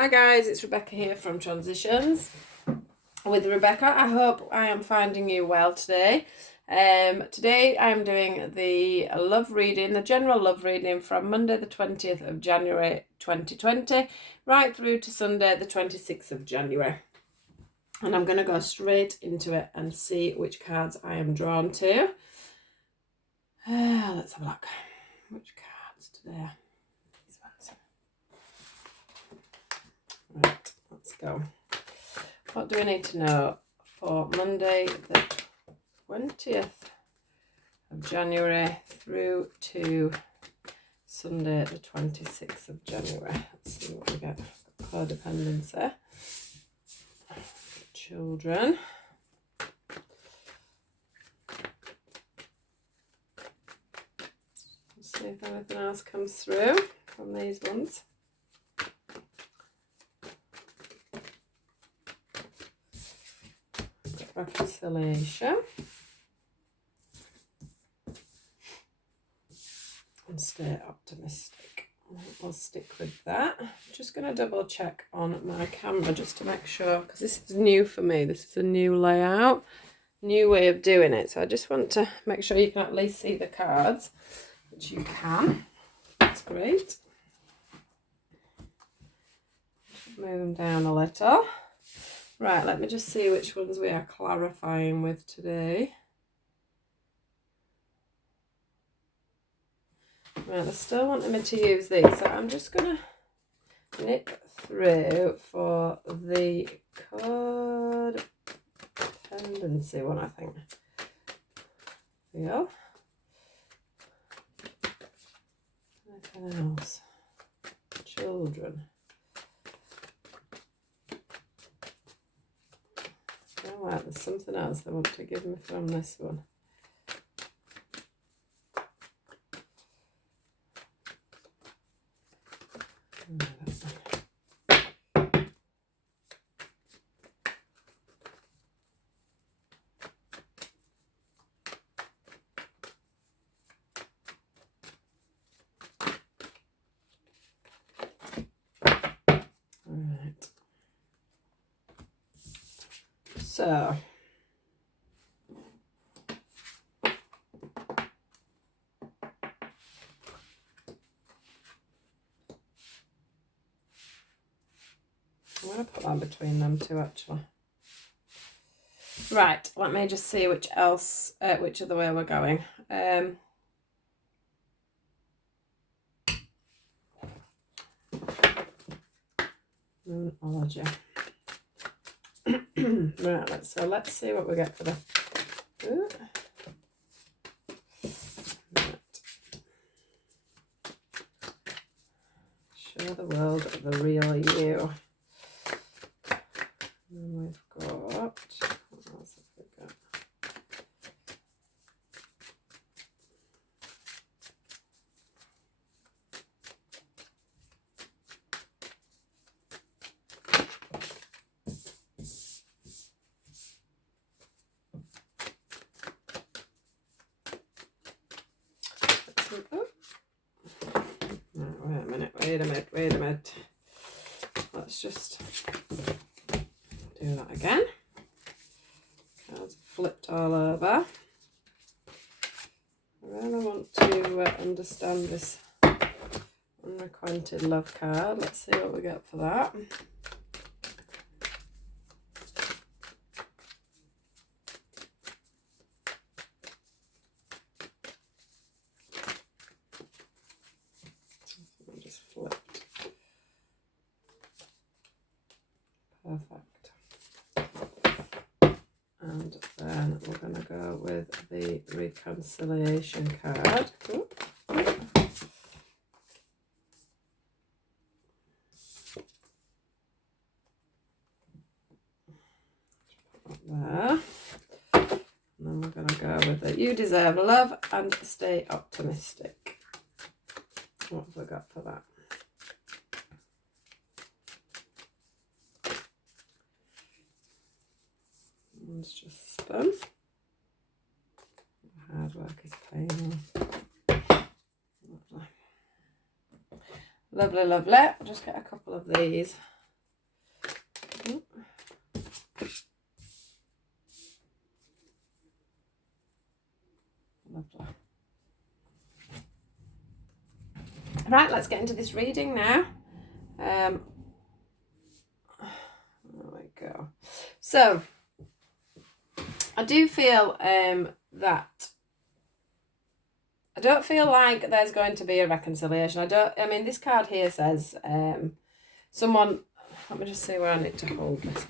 Hi guys, it's Rebecca here from Transitions with Rebecca. I hope I am finding you well today. Today I'm doing the love reading, the general love reading from Monday the 20th of January 2020 right through to Sunday the 26th of January. And I'm going to go straight into it and see which cards I am drawn to. Let's have a look. Which cards today? These ones. Right, let's go. What do we need to know for Monday the 20th of January through to Sunday the 26th of January? Let's see what we get. Codependency. Children. Let's see if anything else comes through from these ones. Reconciliation. And stay optimistic. I'll stick with that. I'm just going to double check on my camera just to make sure, because this is new for me. This is a new layout, new way of doing it. So I just want to make sure you can at least see the cards, which you can. That's great. Move them down a little. Right, let me just see which ones we are clarifying with today. Right, they're still wanting me to use these, so I'm just going to nip through for the codependency one, I think. There we go. Anything else? Children. Oh, wow, there's something else they want to give me from this one. Alright. So, I'm going to put that between them two actually. Right, let me just see which other way we're going. Moonology. Right, let's see what we get for the. Right. Show the world the real you. And we've got, what else have we got? No, wait a minute. Let's just do that again. Cards flipped all over. I really want to understand this unrequited love card. Let's see what we get for that. I just flipped. Perfect. And then we're going to go with the reconciliation card. Ooh. There. And then we're going to go with the you deserve love and stay optimistic. What have we got for that? Let's just spin. Hard work is paying off. Lovely. Lovely, lovely. I'll just get a couple of these Lovely. Right, let's get into this reading now. There we go. So, I do feel that I don't feel like there's going to be a reconciliation. I mean, this card here says someone, let me just see where I need to hold this.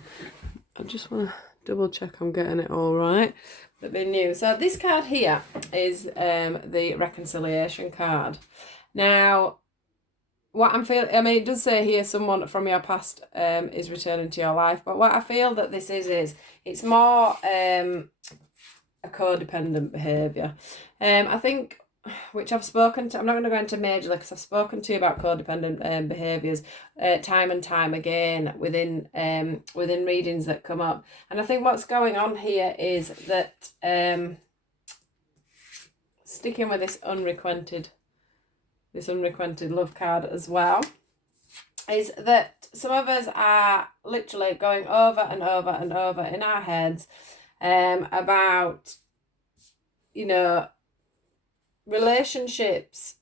I just want to double check I'm getting it all right. But be new. So this card here is the reconciliation card. Now, what I'm feeling, I mean, it does say here someone from your past is returning to your life, but what I feel that this is it's more a codependent behaviour. I think, which I've spoken to, I'm not going to go into majorly because I've spoken to you about codependent behaviours time and time again within readings that come up. And I think what's going on here is that sticking with this unrequited love card as well, is that some of us are literally going over and over and over in our heads about, you know, relationships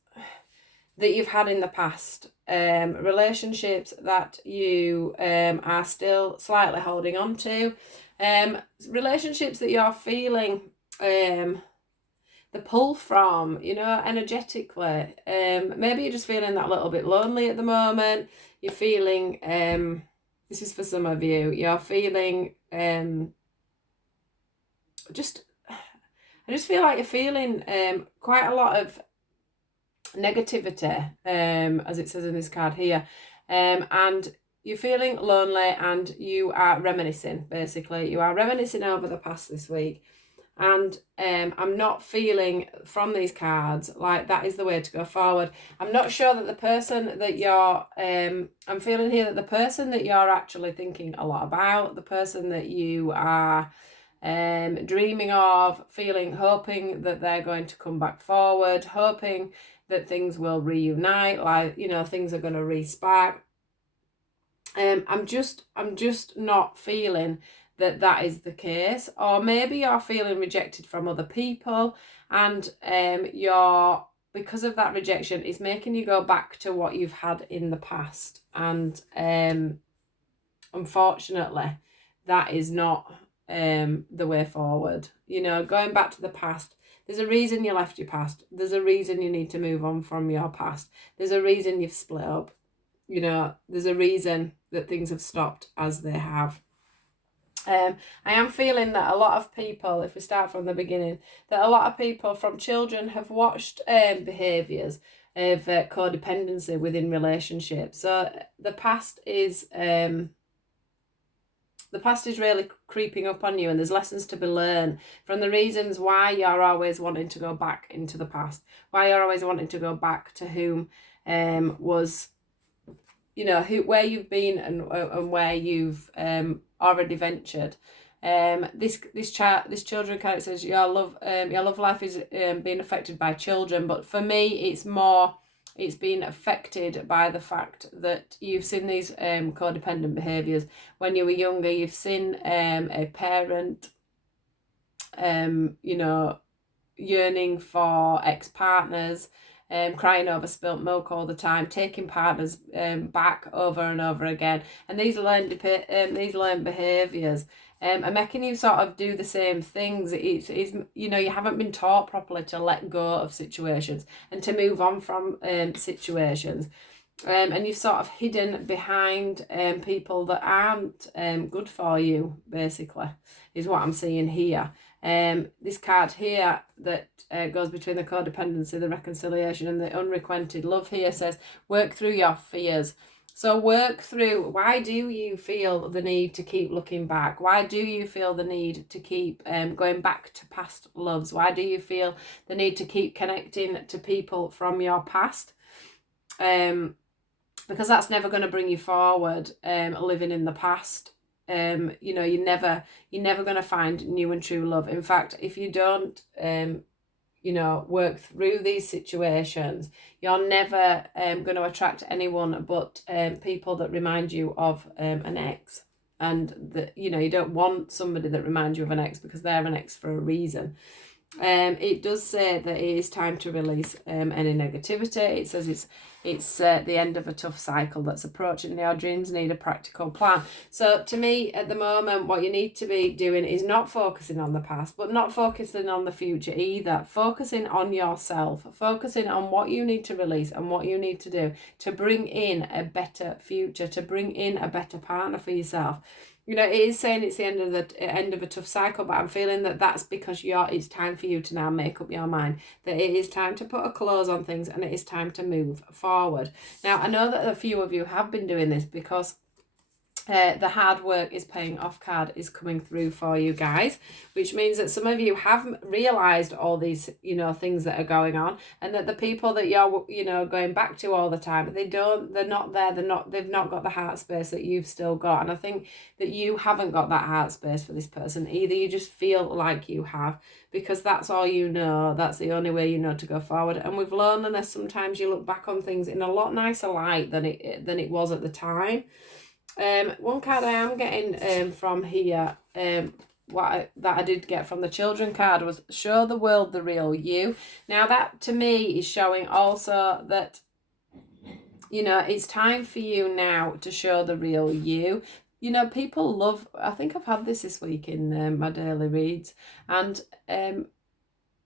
that you've had in the past, relationships that you are still slightly holding on to, relationships that you're feeling the pull from, you know, energetically. Maybe you're just feeling that little bit lonely at the moment. You're feeling, this is for some of you, you're feeling I just feel like you're feeling quite a lot of negativity, as it says in this card here, and you're feeling lonely and you are reminiscing, basically. You are reminiscing over the past this week. And I'm not feeling from these cards like that is the way to go forward. I'm not sure that the person that you're, I'm feeling here that the person that you're actually thinking a lot about, the person that you are dreaming of, hoping that they're going to come back forward, hoping that things will reunite, like, you know, things are going to re-spark. I'm just not feeling that is the case. Or maybe you're feeling rejected from other people, and because of that rejection is making you go back to what you've had in the past, and unfortunately that is not the way forward. You know, going back to the past, there's a reason you left your past, there's a reason you need to move on from your past, there's a reason you've split up, you know, there's a reason that things have stopped as they have. I am feeling that a lot of people, if we start from the beginning, that a lot of people from children have watched behaviours of codependency within relationships. So the past is really creeping up on you, and there's lessons to be learned from the reasons why you're always wanting to go back into the past, why you're always wanting to go back to whom was, you know, where you've been and where you've already ventured. This children card says your love life is being affected by children, but for me it's been affected by the fact that you've seen these codependent behaviours when you were younger. You've seen a parent you know, yearning for ex-partners, crying over spilt milk all the time, taking partners back over and over again, and these learned behaviours are making you sort of do the same things. It's you know, you haven't been taught properly to let go of situations and to move on from situations, and you've sort of hidden behind people that aren't good for you, basically, is what I'm seeing here. This card here that goes between the codependency, the reconciliation, and the unrequited love here says, work through your fears. So work through, why do you feel the need to keep looking back? Why do you feel the need to keep going back to past loves? Why do you feel the need to keep connecting to people from your past? Because that's never going to bring you forward, living in the past. You know, you're never going to find new and true love. In fact, if you don't you know, work through these situations, you're never going to attract anyone but people that remind you of an ex. that, you know, you don't want somebody that reminds you of an ex, because they're an ex for a reason. It does say that it is time to release any negativity. It says it's the end of a tough cycle that's approaching. Your dreams need a practical plan. So to me, at the moment, what you need to be doing is not focusing on the past, but not focusing on the future either. Focusing on yourself, focusing on what you need to release and what you need to do to bring in a better future, to bring in a better partner for yourself. You know, it is saying it's the end of a tough cycle, but I'm feeling that that's because it's time for you to now make up your mind that it is time to put a close on things and it is time to move forward. Now, I know that a few of you have been doing this because the hard work is paying off card is coming through for you guys, which means that some of you have realized all these, you know, things that are going on, and that the people that you're, you know, going back to all the time, they've not got the heart space that you've still got. And I think that you haven't got that heart space for this person either. You just feel like you have, because that's all you know, that's the only way you know to go forward. And with loneliness, sometimes you look back on things in a lot nicer light than it was at the time. One card I am getting from here, that I did get from the children card, was show the world the real you. Now that to me is showing also that, you know, it's time for you now to show the real you. You know, people love, I think I've had this week in my daily reads, and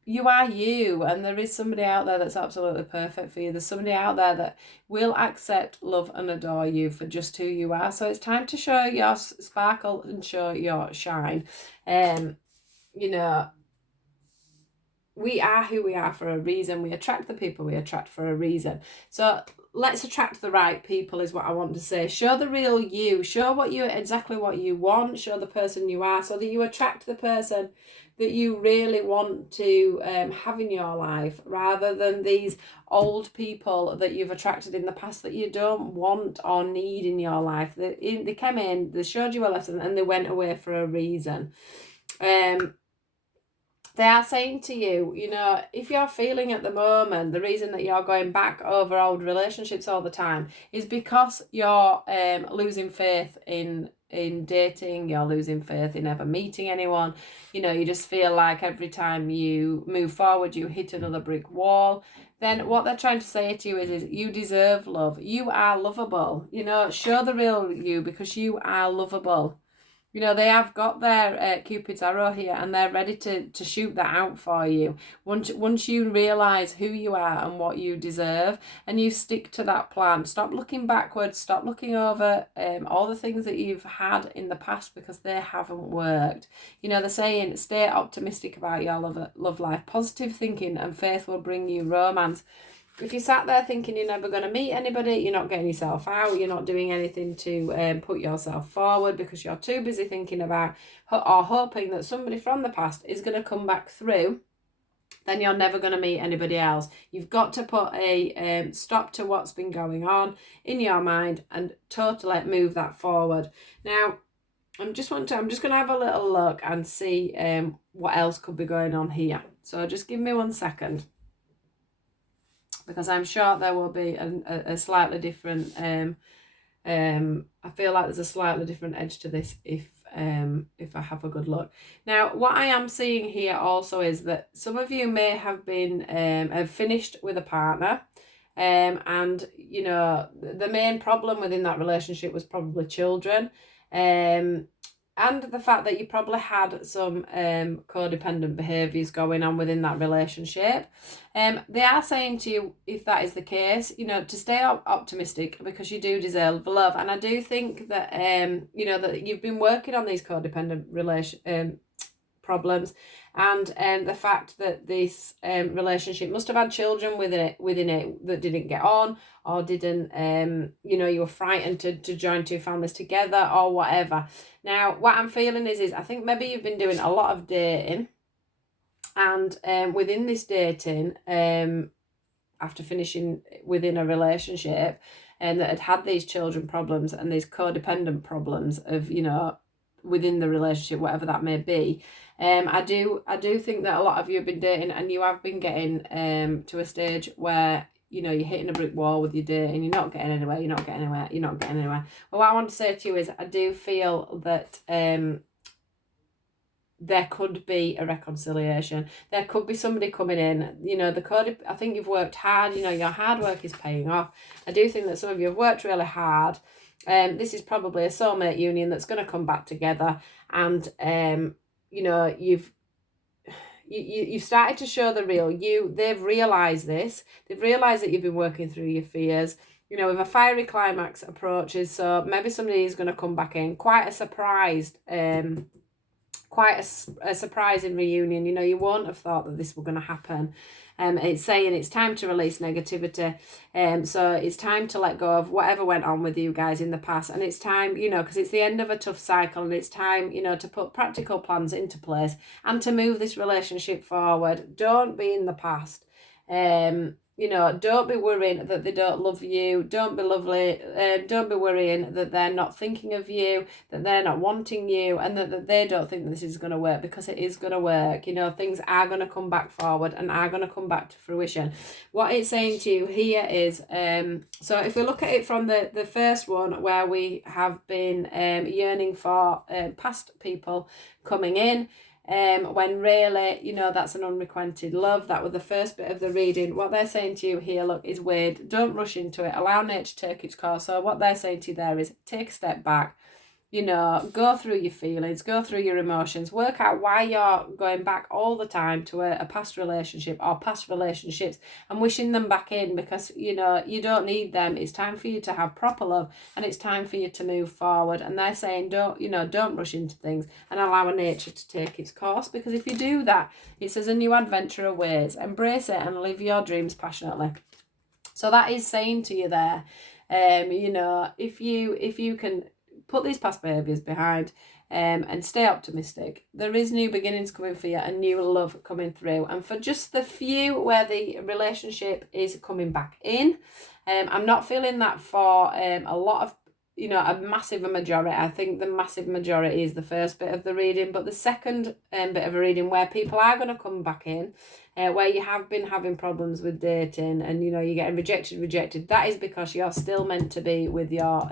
you are you, and there is somebody out there that's absolutely perfect for you. There's somebody out there that will accept, love and adore you for just who you are. So it's time to show your sparkle and show your shine. You know, we are who we are for a reason. We attract the people we attract for a reason. So let's attract the right people is what I want to say. Show the real you. Show exactly what you want. Show the person you are, so that you attract the person that you really want to have in your life, rather than these old people that you've attracted in the past that you don't want or need in your life. They came in, they showed you a lesson, and they went away for a reason. They are saying to you, you know, if you're feeling at the moment, the reason that you're going back over old relationships all the time is because you're losing faith in dating, you're losing faith in ever meeting anyone. You know, you just feel like every time you move forward, you hit another brick wall. Then what they're trying to say to you is you deserve love. You are lovable. You know, show the real you, because you are lovable. You know, they have got their Cupid's arrow here, and they're ready to shoot that out for you. Once you realise who you are and what you deserve, and you stick to that plan, stop looking backwards, stop looking over all the things that you've had in the past, because they haven't worked. You know, they're saying stay optimistic about your love life. Positive thinking and faith will bring you romance. If you sat there thinking you're never going to meet anybody, you're not getting yourself out, you're not doing anything to put yourself forward, because you're too busy thinking about or hoping that somebody from the past is going to come back through, then you're never going to meet anybody else. You've got to put a stop to what's been going on in your mind and totally move that forward. Now, I'm just going to have a little look and see what else could be going on here. So just give me 1 second, because I'm sure there will be a slightly different, I feel like there's a slightly different edge to this if I have a good look. Now, what I am seeing here also is that some of you may have been, have finished with a partner, and, you know, the main problem within that relationship was probably children, and the fact that you probably had some codependent behaviours going on within that relationship. They are saying to you, if that is the case, you know, to stay optimistic, because you do deserve love. And I do think that, you know, that you've been working on these codependent problems, and the fact that this relationship must have had children within it that didn't get on, or didn't, you know, you were frightened to join two families together or whatever. Now, what I'm feeling is I think maybe you've been doing a lot of dating, and within this dating, after finishing within a relationship, and that had these children problems and these codependent problems of, you know, within the relationship, whatever that may be. I do think that a lot of you have been dating, and you have been getting to a stage where you know, you're hitting a brick wall with your day and you're not getting anywhere, Well, what I want to say to you is I do feel that there could be a reconciliation. There could be somebody coming in, you know, I think you've worked hard, you know, your hard work is paying off. I do think that some of you have worked really hard. This is probably a soulmate union that's going to come back together, and you know, you've started to show the real you. They've realised this. They've realised that you've been working through your fears. You know, if a fiery climax approaches, so maybe somebody is going to come back in. Quite a surprising reunion. You know, you won't have thought that this were going to happen. It's saying it's time to release negativity. So it's time to let go of whatever went on with you guys in the past. And it's time, you know, because it's the end of a tough cycle, and it's time, you know, to put practical plans into place and to move this relationship forward. Don't be in the past. You know, don't be worrying that they don't love you. Don't be worrying that they're not thinking of you, that they're not wanting you, and that they don't think that this is going to work, because it is going to work. You know, things are going to come back forward and are going to come back to fruition. What it's saying to you here is, so if we look at it from the first one, where we have been yearning for past people coming in, when really, you know, that's an unrequited love. That was the first bit of the reading. What they're saying to you here, look, is wait. Don't rush into it. Allow nature to take its course. So what they're saying to you there is take a step back. You know, go through your feelings, go through your emotions, work out why you're going back all the time to a past relationship or past relationships and wishing them back in, because, you know, you don't need them. It's time for you to have proper love, and it's time for you to move forward. And they're saying, don't rush into things and allow nature to take its course, because if you do that, it says a new adventure awaits. Embrace it and live your dreams passionately. So that is saying to you there, you know, if you can put these past behaviours behind and stay optimistic, there is new beginnings coming for you and new love coming through. And for just the few where the relationship is coming back in, I'm not feeling that for a lot of, you know, a massive majority. I think the massive majority is the first bit of the reading, but the second bit of a reading where people are going to come back in, where you have been having problems with dating and, you know, you're getting rejected, that is because you're still meant to be with your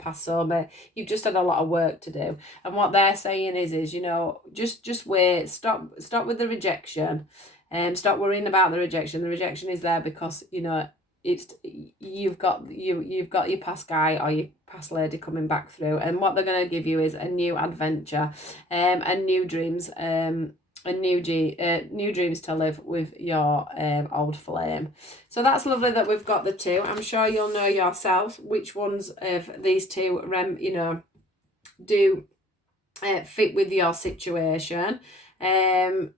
past soulmate. You've just had a lot of work to do. And what they're saying is, you know, just wait, stop with the rejection, stop worrying about the rejection. The rejection is there because, you know, it's you've got your past guy or your past lady coming back through, and what they're going to give you is a new adventure, and new dreams, and new dreams to live with your old flame. So that's lovely that we've got the two. I'm sure you'll know yourself which ones of these two you know, do fit with your situation. You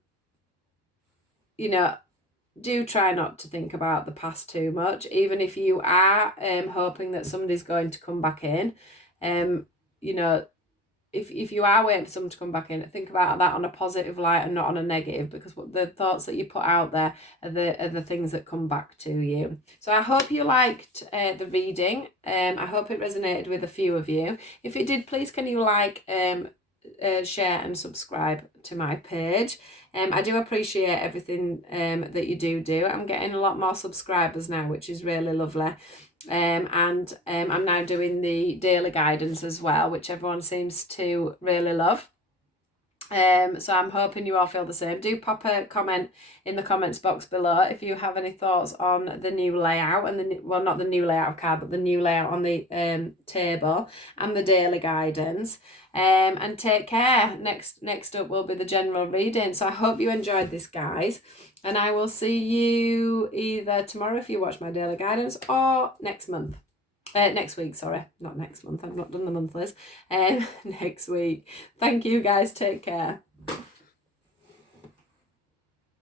know, do try not to think about the past too much, even if you are hoping that somebody's going to come back in. You know, if you are waiting for someone to come back in, think about that on a positive light and not on a negative, because the thoughts that you put out there are the things that come back to you. So I hope you liked the reading. I hope it resonated with a few of you. If it did, please can you like, share and subscribe to my page. I do appreciate everything that you do. I'm getting a lot more subscribers now, which is really lovely. And I'm now doing the daily guidance as well, which everyone seems to really love. So I'm hoping you all feel the same. Do pop a comment in the comments box below if you have any thoughts on the new layout, and well, not the new layout of card, but the new layout on the table and the daily guidance. And take care. Next up will be the general reading. So I hope you enjoyed this, guys, and I will see you either tomorrow if you watch my daily guidance, or next week, sorry, not next month. I've not done the monthlies. Next week. Thank you, guys. Take care.